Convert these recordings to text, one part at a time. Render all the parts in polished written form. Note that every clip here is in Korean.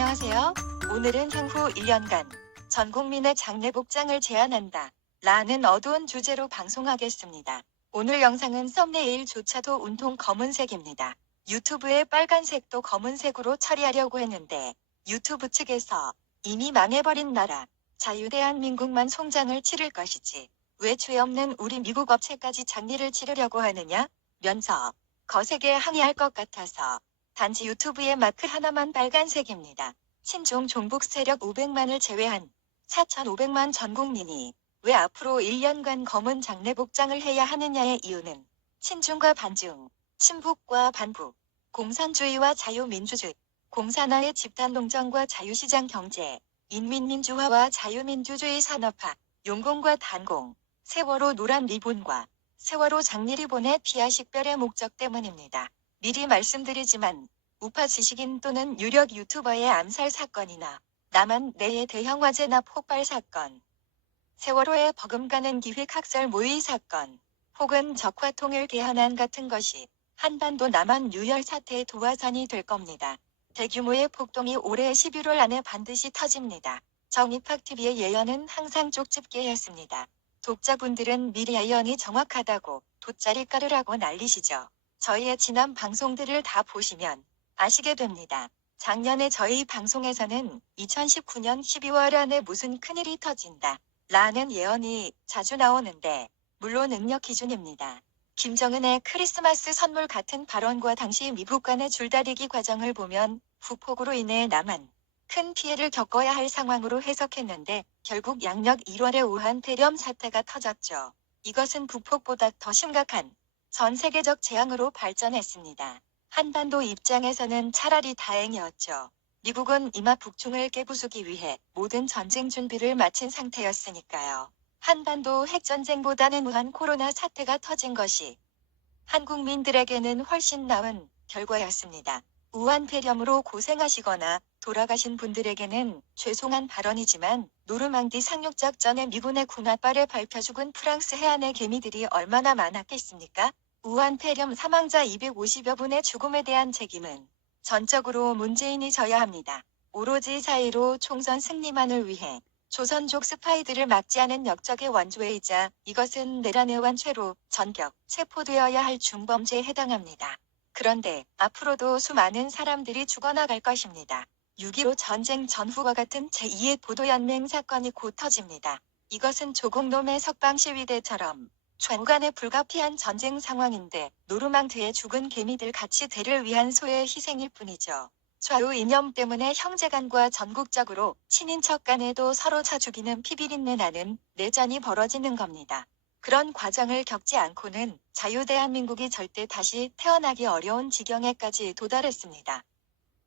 안녕하세요. 오늘은 향후 1년간 전 국민의 장례 복장을 제안한다 라는 어두운 주제로 방송하겠습니다. 오늘 영상은 썸네일조차도 온통 검은색입니다. 유튜브의 빨간색도 검은색으로 처리하려고 했는데 유튜브 측에서 이미 망해버린 나라 자유대한민국만 송장을 치를 것이지 왜 죄 없는 우리 미국 업체까지 장례를 치르려고 하느냐 면서 거세게 항의할 것 같아서 단지 유튜브의 마크 하나만 빨간색입니다. 친중 종북 세력 500만을 제외한 4,500만 전 국민이 왜 앞으로 1년간 검은 장례 복장을 해야 하느냐의 이유는 친중과 반중, 친북과 반북, 공산주의와 자유민주주의, 공산화의 집단농정과 자유시장 경제, 인민민주화와 자유민주주의 산업화, 용공과 단공, 세월호 노란 리본과 세월호 장례 리본의 비하식별의 목적 때문입니다. 미리 말씀드리지만 우파 지식인 또는 유력 유튜버의 암살 사건이나 남한 내의 대형 화재나 폭발 사건, 세월호의 버금가는 기획학살 모의 사건, 혹은 적화통일 대환란 같은 것이 한반도 남한 유혈 사태의 도화선이 될 겁니다. 대규모의 폭동이 올해 11월 안에 반드시 터집니다. 정입학TV의 예언은 항상 쪽집게였습니다. 독자분들은 미리 예언이 정확하다고 돗자리 깔으라고 난리시죠. 저희의 지난 방송들을 다 보시면 아시게 됩니다. 작년에 저희 방송에서는 2019년 12월 안에 무슨 큰일이 터진다 라는 예언이 자주 나오는데 물론 능력 기준입니다. 김정은의 크리스마스 선물 같은 발언과 당시 미국 간의 줄다리기 과정을 보면 후폭으로 인해 남한 큰 피해를 겪어야 할 상황으로 해석했는데 결국 양력 1월에 우한 폐렴 사태가 터졌죠. 이것은 북폭보다 더 심각한 전 세계적 재앙으로 발전했습니다. 한반도 입장에서는 차라리 다행이었죠. 미국은 이마 북중을 깨부수기 위해 모든 전쟁 준비를 마친 상태였으니까요. 한반도 핵전쟁보다는 우한 코로나 사태가 터진 것이 한국민들에게는 훨씬 나은 결과였습니다. 우한 폐렴으로 고생하시거나 돌아가신 분들에게는 죄송한 발언이지만 노르망디 상륙작전에 미군의 군홧발에 밟혀 죽은 프랑스 해안의 개미들이 얼마나 많았겠습니까? 우한 폐렴 사망자 250여 분의 죽음에 대한 책임은 전적으로 문재인이 져야 합니다. 오로지 4.15 총선 승리만을 위해 조선족 스파이들을 막지 않은 역적의 원조이자 이것은 내란의원 최로 전격 체포되어야 할 중범죄에 해당합니다. 그런데 앞으로도 수많은 사람들이 죽어나갈 것입니다. 6.15 전쟁 전후와 같은 제2의 보도연맹 사건이 곧 터집니다. 이것은 조국놈의 석방시위대처럼 전관에 불가피한 전쟁 상황인데 노르망드에 죽은 개미들 같이 대를 위한 소의 희생일 뿐이죠. 좌우 이념 때문에 형제간과 전국적으로 친인척 간에도 서로 차 죽이는 피비린내 나는 내전이 벌어지는 겁니다. 그런 과정을 겪지 않고는 자유대한민국이 절대 다시 태어나기 어려운 지경에까지 도달했습니다.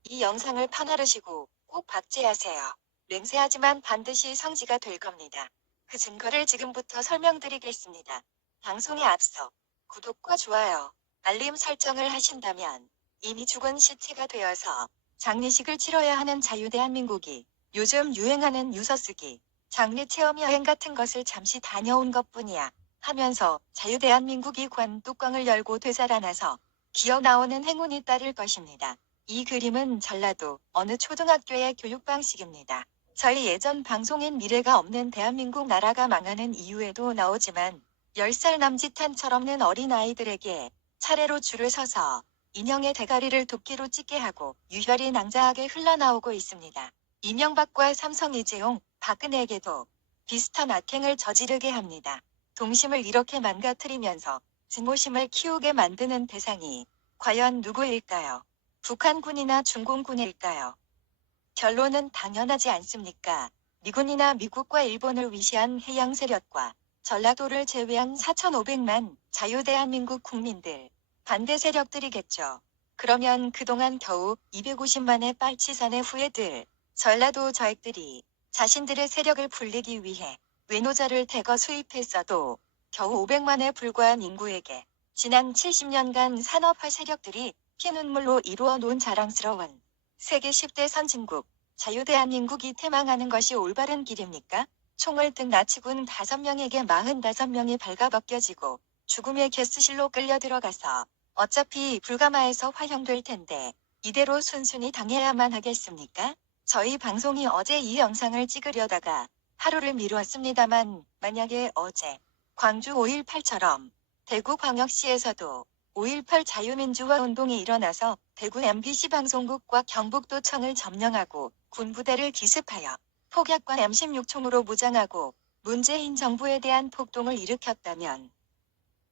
이 영상을 퍼나르시고 꼭 박제하세요. 맹세하지만 반드시 성지가 될 겁니다. 그 증거를 지금부터 설명드리겠습니다. 방송에 앞서 구독과 좋아요, 알림 설정을 하신다면 이미 죽은 시체가 되어서 장례식을 치러야 하는 자유대한민국이 요즘 유행하는 유서 쓰기, 장례 체험 여행 같은 것을 잠시 다녀온 것뿐이야 하면서 자유대한민국이 관 뚜껑을 열고 되살아나서 기어 나오는 행운이 따를 것입니다. 이 그림은 전라도 어느 초등학교의 교육 방식입니다. 저희 예전 방송인 미래가 없는 대한민국 나라가 망하는 이유에도 나오지만 10살 남짓한 철없는 어린아이들에게 차례로 줄을 서서 인형의 대가리를 도끼로 찢게 하고 유혈이 낭자하게 흘러나오고 있습니다. 이명박과 삼성 이재용, 박근혜에게도 비슷한 악행을 저지르게 합니다. 동심을 이렇게 망가뜨리면서 증오심을 키우게 만드는 대상이 과연 누구일까요? 북한군이나 중공군일까요? 결론은 당연하지 않습니까? 미군이나 미국과 일본을 위시한 해양 세력과 전라도를 제외한 4,500만 자유대한민국 국민들, 반대 세력들이겠죠. 그러면 그동안 겨우 250만의 빨치산의 후예들, 전라도 저액들이 자신들의 세력을 불리기 위해 외노자를 대거 수입했어도 겨우 500만에 불과한 인구에게 지난 70년간 산업화 세력들이 피눈물로 이루어 놓은 자랑스러운 세계 10대 선진국, 자유대한민국이 퇴망하는 것이 올바른 길입니까? 총을 든 나치군 5명에게 45명이 발가벗겨지고 죽음의 개스실로 끌려 들어가서 어차피 불가마에서 활용될 텐데 이대로 순순히 당해야만 하겠습니까? 저희 방송이 어제 이 영상을 찍으려다가 하루를 미뤘습니다만 만약에 어제 광주 5.18처럼 대구광역시에서도 5.18 자유민주화 운동이 일어나서 대구 MBC 방송국과 경북도청을 점령하고 군부대를 기습하여 폭약과 M16총으로 무장하고 문재인 정부에 대한 폭동을 일으켰다면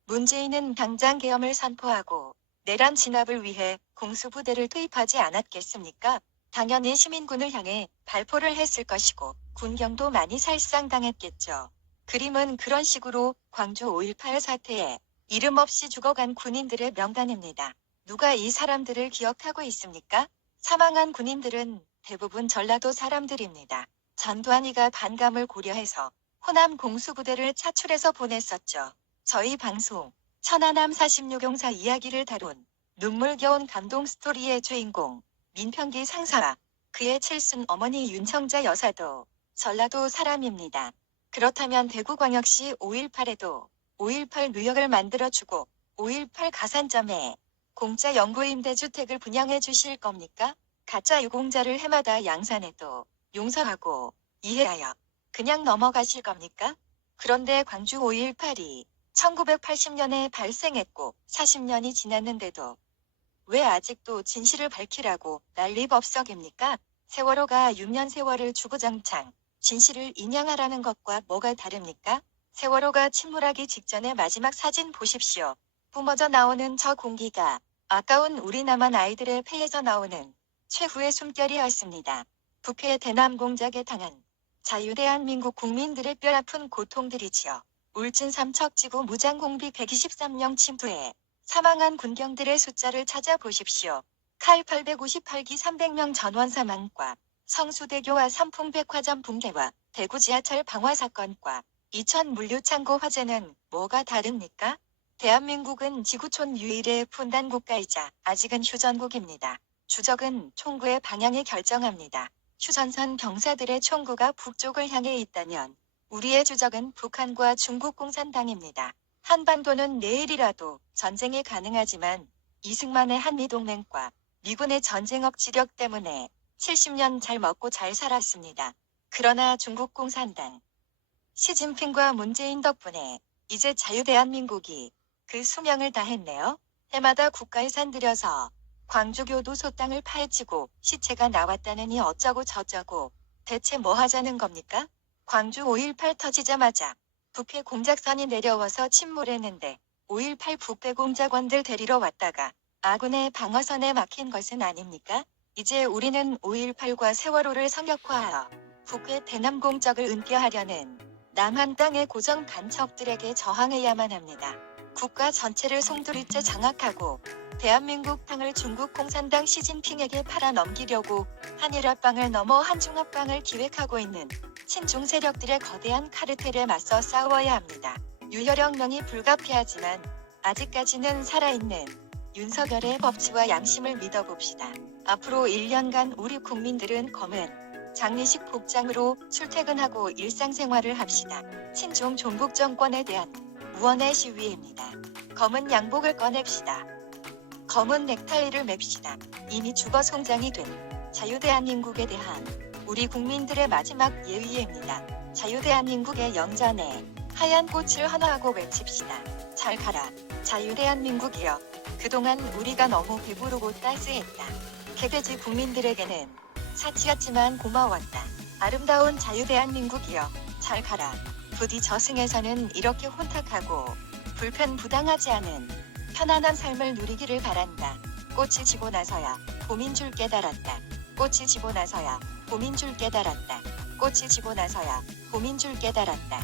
문재인은 당장 계엄을 선포하고 내란 진압을 위해 공수부대를 투입하지 않았겠습니까? 당연히 시민군을 향해 발포를 했을 것이고 군경도 많이 살상당했겠죠. 그림은 그런 식으로 광주 5.18 사태에 이름 없이 죽어간 군인들의 명단입니다. 누가 이 사람들을 기억하고 있습니까? 사망한 군인들은 대부분 전라도 사람들입니다. 전두환이가 반감을 고려해서 호남 공수부대를 차출해서 보냈었죠. 저희 방송 천안함 46용사 이야기를 다룬 눈물겨운 감동 스토리의 주인공 민평기 상사와 그의 칠순 어머니 윤청자 여사도 전라도 사람입니다. 그렇다면 대구광역시 5.18에도 5.18 누역을 만들어주고 5.18 가산점에 공짜 영구임대주택을 분양해 주실 겁니까? 가짜 유공자를 해마다 양산해도 용서하고 이해하여 그냥 넘어가실 겁니까? 그런데 광주 5.18이 1980년에 발생했고 40년이 지났는데도 왜 아직도 진실을 밝히라고 난리법석입니까? 세월호가 6년 세월을 주구장창 진실을 인양하라는 것과 뭐가 다릅니까? 세월호가 침몰하기 직전의 마지막 사진 보십시오. 뿜어져 나오는 저 공기가 아까운 우리 남한 아이들의 폐에서 나오는 최후의 숨결이었습니다. 북해 대남 공작에 당한 자유대한민국 국민들의 뼈아픈 고통들이지요. 울진 삼척지구 무장공비 123명 침투에 사망한 군경들의 숫자를 찾아보십시오. 칼 858기 300명 전원 사망과 성수대교와 삼풍백화점 붕괴와 대구 지하철 방화 사건과 이천 물류창고 화재는 뭐가 다릅니까? 대한민국은 지구촌 유일의 분단 국가이자 아직은 휴전국입니다. 주적은 총구의 방향을 결정합니다. 휴전선 병사들의 총구가 북쪽을 향해 있다면 우리의 주적은 북한과 중국 공산당입니다. 한반도는 내일이라도 전쟁이 가능하지만 이승만의 한미동맹과 미군의 전쟁 억지력 때문에 70년 잘 먹고 잘 살았습니다. 그러나 중국 공산당 시진핑과 문재인 덕분에 이제 자유대한민국이 그 수명을 다했네요. 해마다 국가예산 들여서 광주교도소 땅을 파헤치고 시체가 나왔다느니 어쩌고 저쩌고 대체 뭐 하자는 겁니까? 광주 5.18 터지자마자 북해 공작선이 내려와서 침몰했는데 5.18 북배 공작원들 데리러 왔다가 아군의 방어선에 막힌 것은 아닙니까? 이제 우리는 5.18과 세월호를 성역화하여 북해 대남 공적을 은폐하려는 남한 땅의 고정 간첩들에게 저항해야만 합니다. 국가 전체를 송두리째 장악하고 대한민국 땅을 중국 공산당 시진핑에게 팔아넘기려고 한일합방을 넘어 한중합방을 기획하고 있는 친중 세력들의 거대한 카르텔에 맞서 싸워야 합니다. 유혈형 명이 불가피하지만 아직까지는 살아있는 윤석열의 법치와 양심을 믿어봅시다. 앞으로 1년간 우리 국민들은 검은 장례식 복장으로 출퇴근하고 일상생활을 합시다. 친중 종북 정권에 대한 무언의 시위입니다. 검은 양복을 꺼냅시다. 검은 넥타이를 맵시다. 이미 죽어 송장이 된 자유대한민국에 대한 우리 국민들의 마지막 예의입니다. 자유대한민국의 영전에 하얀 꽃을 헌화하고 외칩시다. 잘 가라. 자유대한민국이여. 그동안 우리가 너무 배부르고 따스했다. 개돼지 국민들에게는 사치였지만 고마웠다. 아름다운 자유대한민국이여. 잘 가라. 부디 저승에서는 이렇게 혼탁하고 불편부당하지 않은 편안한 삶을 누리기를 바란다. 꽃이 지고 나서야 봄인 줄 깨달았다. 꽃이 지고 나서야 봄인 줄 깨달았다. 꽃이 지고 나서야 봄인 줄 깨달았다.